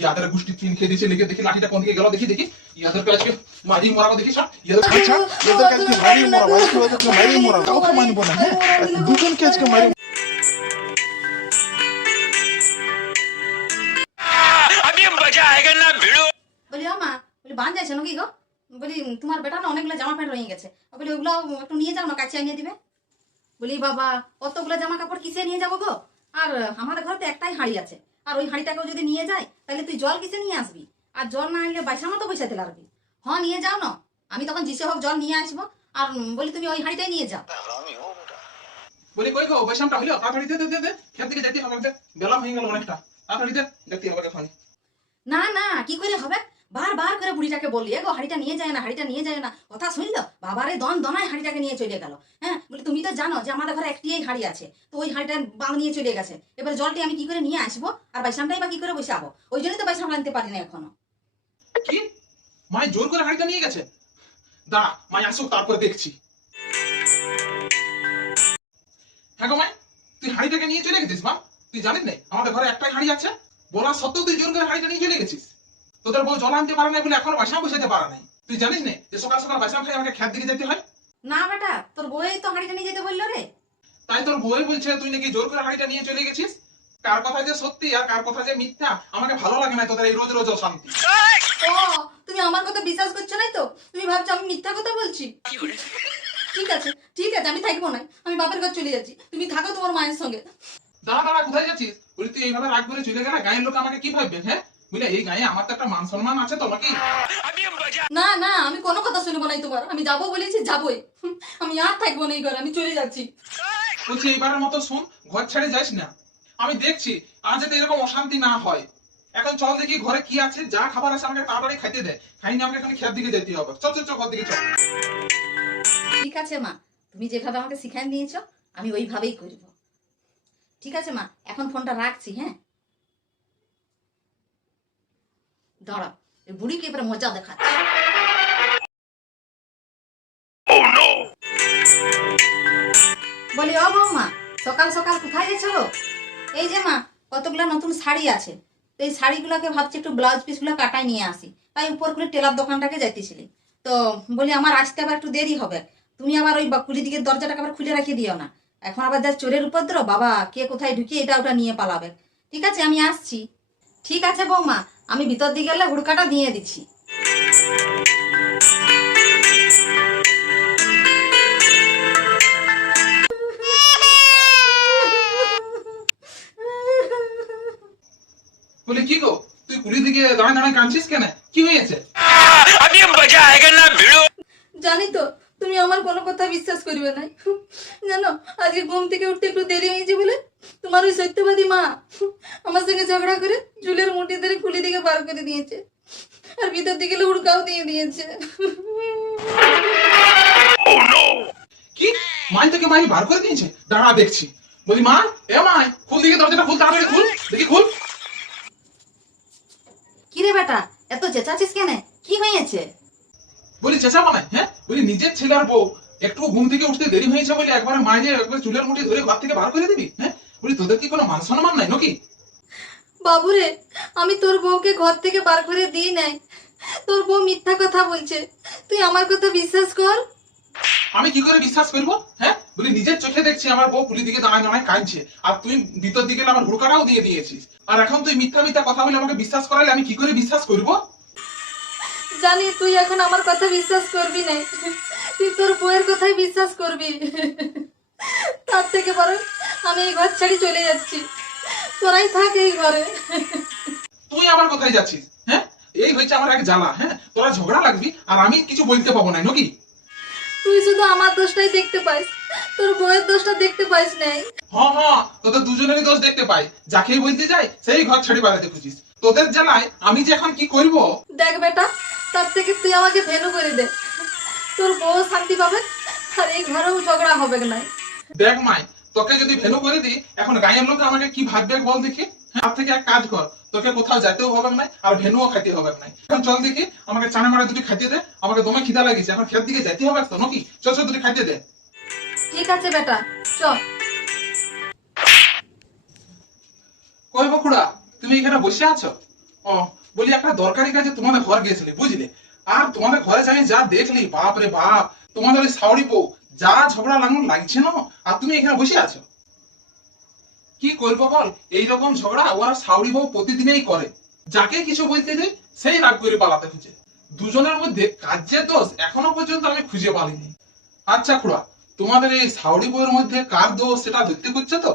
ইয়াদের গোষ্ঠী তিন খেয়ে দিয়েছে লিখে দেখি লাঠিটা কোন দিকে গেল দেখি দেখি ইয়াদের কাছে মারি মরাবো দেখি সব ইয়াদের আচ্ছা এদের কাছে মারি মরাবো আজকে ওদেরকে মারি মরাবো কাউকে মানবো না হ্যাঁ দুজনকে আজকে মারি अभी मजा आएगा ना भिड़ो। বলি ও মা, বলি বান যাইছে নাকি গো? বলি তোমার বেটা না অনেকগুলো জামা প্যান্ট রয়ে গেছে, বলি ওগুলো একটু নিয়ে যাও না, কাছে আনিয়ে দিবে। বলি বাবা অতগুলো জামা কাপড় কিসে নিয়ে যাবো গো? আর আমাদের ঘরে তো একটাই হাঁড়ি আছে, আর ওই হাঁড়িটাকেও যদি নিয়ে যায় তাহলে তুই জল কিসে নিয়ে আসবি? আর জল না আনলে বাইসা মতো বসাতে লাগবি। হ্যাঁ নিয়ে যাও না, আমি তখন জিসে হোক জল নিয়ে আসবো। আর বলি তুমি ওই হাঁড়িটাই নিয়ে যাও। বলি কই গো বৈশামটা হইলো তাড়াতাড়ি দে দে দে দে খেত দিকে যেতে হবে বেলা হয়ে গেল অনেকটা তাড়াতাড়ি দে দেখতে হবে এখন। না না কি করে হবে? বারবার করে বুড়িটাকে বললি এগো হাঁড়িটা নিয়ে যায় না, হাঁড়িটা নিয়ে যায় না, কথা শুনলো বাবারে দন দনায় হাঁড়িটাকে নিয়ে চলে গেল। হ্যাঁ বলি তুমি তো জানো যে আমাদের ঘরে একটিই হাঁড়ি আছে, তো ওই হাঁড়িটা বাং নিয়ে চলে গেছে। এবার জলটি আমি কি করে নিয়ে আসবো আর বাইসামটাই বা কি করে বসাবো? ওই জন্যই তো বাইসাম আনতে পারি না এখনো। কি মায় জোর করে হাঁড়িটা নিয়ে গেছে? দাঁড়া মায় আসুক তারপর দেখছি। হ্যাঁ গো মায় তুই হাঁড়িটাকে নিয়ে চলে গেছিস মা? তুই জানিস না আমাদের ঘরে একটাই হাঁড়ি আছে, বলা সত্ত্বেও তুই জোর করে হাঁড়িটা নিয়ে চলে গেছিস। তোদের বউ জল আনতে পারে না বলে এখনো বাসাম বসাতে পারে নাই। তুই জানিস না যে সকাল সকাল বাসাম খাই আমাকে খেত দিকে যেতে হয়? না বেটা, তোর বউই তো হাঁড়িটা নিয়ে যেতে বললো রে। তাই তোর বউই বলছে তুই নাকি জোর করে হাঁড়িটা নিয়ে চলে গেছিস। কার কথা যে সত্যি আর কার কথা যে মিথ্যা আমাকে ভালো লাগে না তোদের এই রোজ রোজ অশান্তি। ও তুমি আমার কথা বিশ্বাস করছো না তো? তুমি ভাবছো আমি মিথ্যা কথা বলছি? ঠিক আছে ঠিক আছে, আমি থাকবো না, আমি বাপের ঘর চলে যাচ্ছি, তুমি থাকো তোমার মায়ের সঙ্গে। দাঁড়া দাঁড়া কোথায় যাচ্ছিস? বলি তুই এইভাবে রাগ করে চলে গেলে গায়ের লোক আমাকে কি ভাববে? হ্যাঁ বুঝলে এই গায়ে আমার তো একটা মান সম্মান আছে তো নাকি? अभी मजा না না আমি কোনো কথা শুনবো না তোমার, আমি যাবো বলেছি যাবোই, আমি আর থাকবো না এই ঘরে, আমি চলে যাচ্ছি। বলছি এইবারের মতো শোন, ঘর ছেড়ে যাস না। আমি দেখছি আজ যাতে এরকম অশান্তি না হয়। এখন চল দেখি ঘরে কি আছে, যা খাবার আছে আমাকে তাড়াতাড়ি খাইতে দে। খাইনি আমাকে এখানে খেয়ার দিকে যেতে হবে। চল চল চল ঘর দিকে চল। ঠিক আছে মা, তুমি যেভাবে আমাকে শিখাই দিয়েছো আমি ওইভাবেই করব। ঠিক আছে মা, এখন ফোনটা রাখছি। হ্যাঁ দাঁড়া, এই বুড়িকে এবার মজা দেখাচ্ছি। বলি ও বৌমা, সকাল সকাল কোথায় গেছো গো? এই যে মা কতগুলো নতুন শাড়ি আছে, তো এই শাড়িগুলোকে ভাবছি একটু ব্লাউজ পিসগুলো কাটাই নিয়ে আসি, তাই উপর করে টেলার দোকানটাকে যাইতেছিলি। তো বলি আমার আসতে আবার একটু দেরি হবে, তুমি আবার ওই কুলি দিকের দরজাটাকে আবার খুলে রাখিয়ে দিও না, এখন আবার যা চোরের উপদ্রব বাবা, কে কোথায় ঢুকিয়ে এটা ওটা নিয়ে পালাবে। ঠিক আছে আমি আসছি। ঠিক আছে বৌমা, আমি ভিতর দিকে গেলে হুড়কাটা দিয়ে দিচ্ছি। বলি কি গো তুই কুড়ি দিকে দাঁড়ায় দাঁড়ায় কাঁদছিস কেন? কি হয়েছে? अभी मजा आएगा ना भिड़ो। জানি তো তুমি আমার কোনো কথা বিশ্বাস করবে না, জানো আজকে ঘুম থেকে উঠতে একটু দেরি হয়েছে বলে তোমার ওই সত্যবাদী মা আমার সঙ্গে ঝগড়া করে চুলের মুঠি ধরে খুলি দিকে বার করে দিয়েছে, আর ভিতর দিকে উড়কাও দিয়ে দিয়েছে। কি মাই তোকে মাই বার করে দিয়েছে? দাঁড়া দেখছি। বলি মা, এ মাই খুল দিকে দরজাটা খুল, তাড়াতাড়ি খুল দেখি খুল। কি রে বেটা এত চেঁচাছিস কেন? কি হয়েছে? বলি চেঁচা মানে? হ্যাঁ বলি নিজের ছেলের বউ একটু ঘুম থেকে উঠতে দেরি হয়েছে বলে একবারে মাঝে একবার চুলের মুঠি ধরে ঘর থেকে বার করে দিবি? হ্যাঁ বলি তোদের কি কোনো মান সম্মান নাই নাকি? বাবুরে আমি তোর বউকে ঘর থেকে বার করে দিই নাই, তোর বউ মিথ্যা কথা বলছে, তুই আমার কথা বিশ্বাস কর। আমি কি করে বিশ্বাস করবো? হ্যাঁ বলি নিজের চোখে দেখছি আমার বউ কুলি দিকে দাঁড়ায় দাঁড়ায় কাঁদছে, আর তুই ভিতর দিকে আমার হুড়কাটাও দিয়ে দিয়েছিস, আর এখন তুই মিথ্যা মিথ্যা কথা বলে আমাকে বিশ্বাস করালে আমি কি করে বিশ্বাস করবো? জানি তুই এখন আমার কথা বিশ্বাস করবি না, তুই তোর বউয়ের কথাই বিশ্বাস করবি। তার থেকে বরং আমি এই ঘর ছেড়ে চলে যাচ্ছি, তোরাই থাক এই ঘরে। তুই আবার কোথায় যাচ্ছিস? হ্যাঁ এই হয়েছে আমার এক জ্বালা। হ্যাঁ তোরা ঝগড়া লাগবি আর আমি কিছু বলতে পাবো না নাকি? তুই শুধু আমার দোষটাই দেখতে পাইস, তোর বউয়ের দোষটা দেখতে পাইস নাই। হ্যাঁ হ্যাঁ তোদের দুজনেরই দোষ দেখতে পাই, যাকেই বলতে যাই সেই ঘর ছেড়ে বেড়াতে খুঁজিস। তোদের জ্বালায় আমি যে এখন কি করবো? দেখ বেটা, তার থেকে তুই আমাকে ভেনু করে দে, তোর বউ শান্তি পাবে আর এই ঘরেও ঝগড়া হবে না। দেখ মাই তোকে যদি ভেনু করে দিই এখন গায়ের লোক আমাকে কি ভাববে বল দেখি। তার থেকে এক কাজ কর, তোকে কোথাও যেতেও হবে না আর ভেনুও খাইতে হবে না। এখন চল দেখি আমাকে চানা মারা দুটি খাইতে দে, আমাকে দমে খিদা লাগিয়েছে, এখন খেত দিকে যেতে হবে তো নাকি? চল চল দুটি খাইতে দে। ঠিক আছে বেটা চ। কই বকুড়া তুমি এখানে বসে আছো? ও বলি একটা দরকারি কাজে তোমাদের ঘর গেছিলি বুঝলে, আর তোমাদের ঘরে যাই যা দেখলি বাপ রে বাপ, তোমাদের ওই সাউরি বউ যা ঝগড়া লাগানো লাগছে না, আর তুমি এখানে বসে আছো। কি করবো বল, এইরকম ঝগড়া ওরা সাউরি বউ প্রতিদিনই করে। যাকে কিছু বলতে যাই সেই রাগ করে পালাতে খুঁজে। দুজনের মধ্যে কাজের দোষ এখনো পর্যন্ত আমি খুঁজে পাইনি। আচ্ছা খুড়া, তোমাদের এই সাউরি বউয়ের মধ্যে কার দোষ সেটা ধরতে খুঁজছে তো?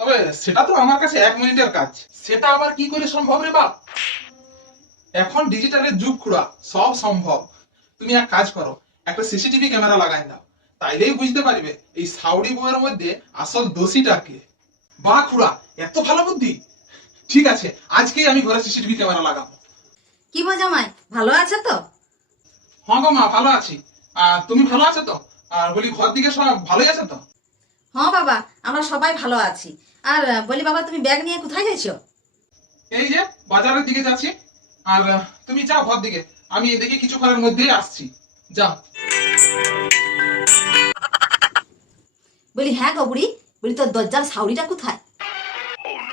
তবে সেটা তো আমার কাছে 1 মিনিটের কাজ, সেটা আবার কি করে সম্ভব রে বাপ? এখন ডিজিটালের যুগ খুড়া, সব সম্ভব। তুমি এক কাজ করো, একটা সিসিটিভি ক্যামেরা লাগাই দাও, তাইলেই বুঝতে পারবে এই সাউরি বউয়ের মধ্যে আসল দোষীটা কে। বাহ খুড়া, এত ভালো বুদ্ধি। ঠিক আছে, আজকেই আমি ঘরে সিসিটিভি ক্যামেরা লাগাবো। কি গো জামাই, ভালো আছে তো? হ্যাঁ গো মা, ভালো আছি। আর তুমি ভালো আছো তো? আর বলি ঘর দিকে সব ভালোই আছে তো? হ্যাঁ বাবা, আমরা সবাই ভালো আছি। আর বলি বাবা, তুমি ব্যাগ নিয়ে কোথায় যাইছো? এই যে বাজারের দিকে যাচ্ছি। আর তুমি যাও ঘর দিকে, আমি এদিকে কিছুক্ষণের মধ্যেই আসছি। যাও। বলি হ্যাঁ গো বুড়ি, বলি তোর দরজার সাউরিটা কোথায়?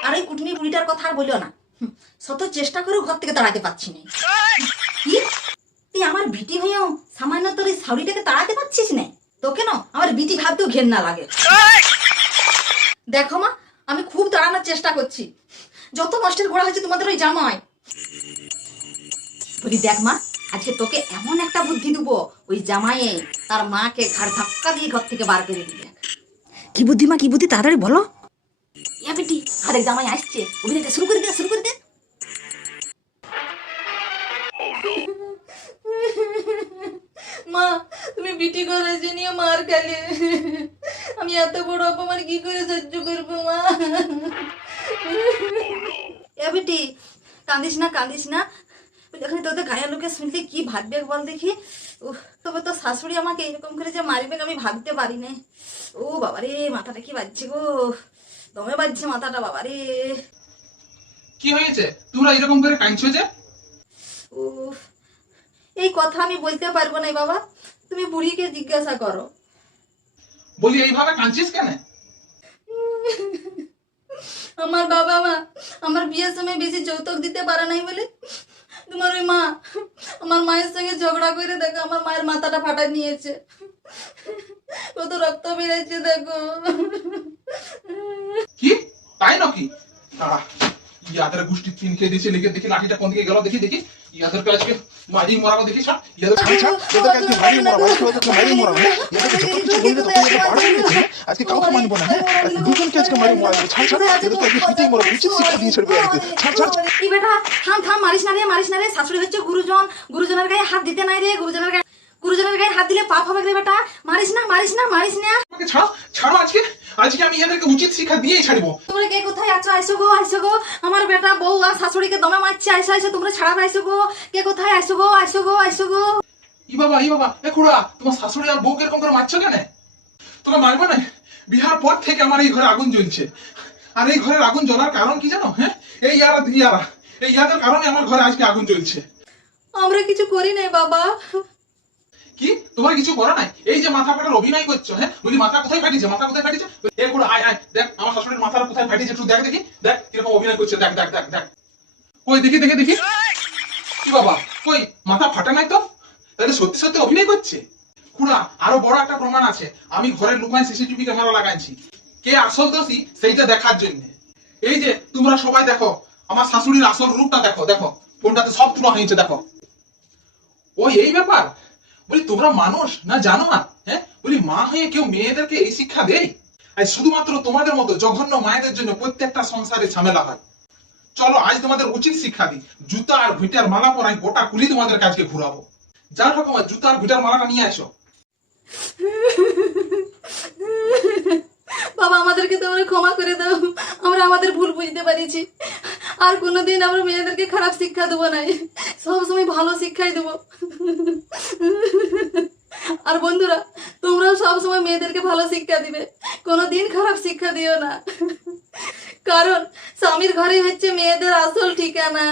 আর ওই কুটনি বুড়িটার কথা আর বলিও না, শত চেষ্টা করেও ঘর থেকে তাড়াতে পারছি না। কি তুই আমার বিটি হয়েও সামান্য তোর এই সাউরিটাকে তাড়াতে পারছিস না? তো কেন আমার বিটি ভাবতেও ঘেন্না লাগে। দেখো মা, আমি খুব তাড়ানোর চেষ্টা করছি, যত নষ্টের গোড়া হয়েছে তোমাদের ওই জামাই। বলি দেখ মা, আজকে তোকে এমন একটা বুদ্ধি দেবো, ওই জামাইয়ে তার মাকে ঘাড় ধাক্কা দিয়ে ঘর থেকে বার করে দিবে। কি বুদ্ধি মা, কি বুদ্ধি, তাড়াতাড়ি বলো। ইয়া বেটি, আরেক জামাই আসছে, অভিনয়টা শুরু করে দে, শুরু করে দে। মা, তুমি বিটি করেছে নিয়ে মার খেলে, আমি এত বড় অপমান কি করে সহ্য করবো মা? এ বেটি, কাঁদিস না, কাঁদিস না। এখানে তোদের গায়ের লোকে শুনলে কি ভাববে বল দেখি। তবে তো শাশুড়ি আমাকে এরকম করে যে মারিবে আমি ভাবতে পারি না। ও বাবারে, মাথাটা কি বাজছে গো, দমে বাজছে মাথাটা বাবারে। কি হয়েছে তোমরা এরকম করে কাঁদছো যে? ও, এই কথা আমি বলতে পারবো না বাবা, তুমি বুড়িকে জিজ্ঞাসা করো। বলি এইভাবে কাঁদছিস কেন? আমার বাবা মা আমার বিয়ের সময় বেশি যৌতুক দিতে পারে নাই বলে তোমার ওই মা আমার মায়ের সঙ্গে ঝগড়া করে দেখো আমার মায়ের মাথাটা ফাটা নিয়েছে, কত রক্ত বেড়েছে দেখো। কি তাই নাকি? ইয়াদের গোষ্ঠী তিন খেয়ে দিয়েছে, লিখে দেখি লাঠিটা কোন দিকে গেল, দেখি দেখি ইয়াদেরকে আজকে মারি মরাবো, দেখি সব ইয়াদের ছাড় ছাড়, তোদেরকে আজকে মারি মোড়া, ওদেরকে মারি মোড়া, হ্যাঁ? এদেরকে যত কিছু বলবি তত এদের বাড়াই দিচ্ছে, হ্যাঁ? আজকে কাউকে মানবো না, হ্যাঁ? আজকে দুজনকে আজকে মারি মোড়া, ছাড় ছাড়, এদেরকে আজকে পিটাই মোড়া, উচিত শিক্ষা দিয়ে ছাড়বে আজকে, ছাড় ছাড়। কি বেটা, থাম থাম, মারিস না রে, মারিস না রে। শাশুড়ি হচ্ছে গুরুজন, গুরুজনের গায়ে হাত দিতে নাই রে। গুরুজনের গায়ে হাত দিলে পাপ হবে রে বেটা। মারিস না, মারিস না, মারিস না। আমাকে ছাড়ো, ছাড়ো আজকে, আজকে আমি এদেরকে উচিত শিক্ষা দিয়েই ছাড়বো। তোমরা কে কোথায় আছো? আইসো গো, আইসো গো। আমার বেটা বউ আর শাশুড়িকে দমে মারছে, আইসো আইসো, তোমরা ছাড়াবে, আইসো গো। কে কোথায়? আইসো গো, আইসো গো, আইসো গো। ই বাবা, ই বাবা, এ খুড়া, তোমার শাশুড়ি আর বউকে এরকম করে মারছো কেন? তোকে মারবো না? বিহার পর থেকে আমার এই ঘরে আগুন জ্বলছে, আর এই ঘরের আগুন জ্বলার কারণ কি জানো? হ্যাঁ, এই ইয়াদের কারণে আমার ঘরে আজকে আগুন জ্বলছে। আমরা কিছু করি নাই বাবা। কি তোমার কিছু করা নাই? এই যে মাথা ফাটার অভিনয় করছো, হ্যাঁ? বলি মাথা কোথায় ফাটিছে, মাথা কোথায় ফাটিছে? এ খুড়া, আয় আয়, দেখ আমার শাশুড়ির মাথার কোথায় ফাটিছে, একটু দেখ দেখি, দেখ কিরকম অভিনয় করছে, দেখ দেখ দেখ দেখ। কই দেখি দেখি দেখি। কি বাবা, কই মাথা ফাটা নাই তো? তাহলে সত্যি সত্যি অভিনয় করছে। খুড়া, আরো বড় একটা প্রমাণ আছে, আমি ঘরের লুকায় সিসিটিভি ক্যামেরা লাগাইছি, কে আসল দোষী সেইটা দেখার জন্য। এই যে তোমরা সবাই দেখো, আমার শাশুড়ির আসল রূপটা দেখো, দেখো ফোনটাতে সব তোলা হয়েছে, দেখো। ওই এই ব্যাপার, বলি তোমরা মানুষ না জানো না? হ্যাঁ, বলি মা হয়ে কেউ মেয়েদেরকে এই শিক্ষা দেয়? আর শুধুমাত্র তোমাদের মতো জঘন্য মায়েদের জন্য প্রত্যেকটা সংসারে ঝামেলা হয়। চলো আজ তোমাদের উচিত শিক্ষা দিই, জুতা আর ভিটার মালা পরাই গোটা কুলি তোমাদের কাজকে ঘুরাবো। যা ঠাকুমা, জুতা আর ভিটার মালাটা নিয়ে আসো। বাবা, আমাদেরকে তোমরা ক্ষমা করে দাও, আমরা আমাদের ভুল বুঝতে পারিছি। আর কোনোদিন আমরা মেয়েদেরকে খারাপ শিক্ষা দেবো না, সবসময় ভালো শিক্ষাই দেবো। আর বন্ধুরা, তোমরাও সবসময় মেয়েদেরকে ভালো শিক্ষা দিবে, কোনোদিন খারাপ শিক্ষা দিও না, কারণ স্বামীর ঘরে হচ্ছে মেয়েদের আসল ঠিকানা।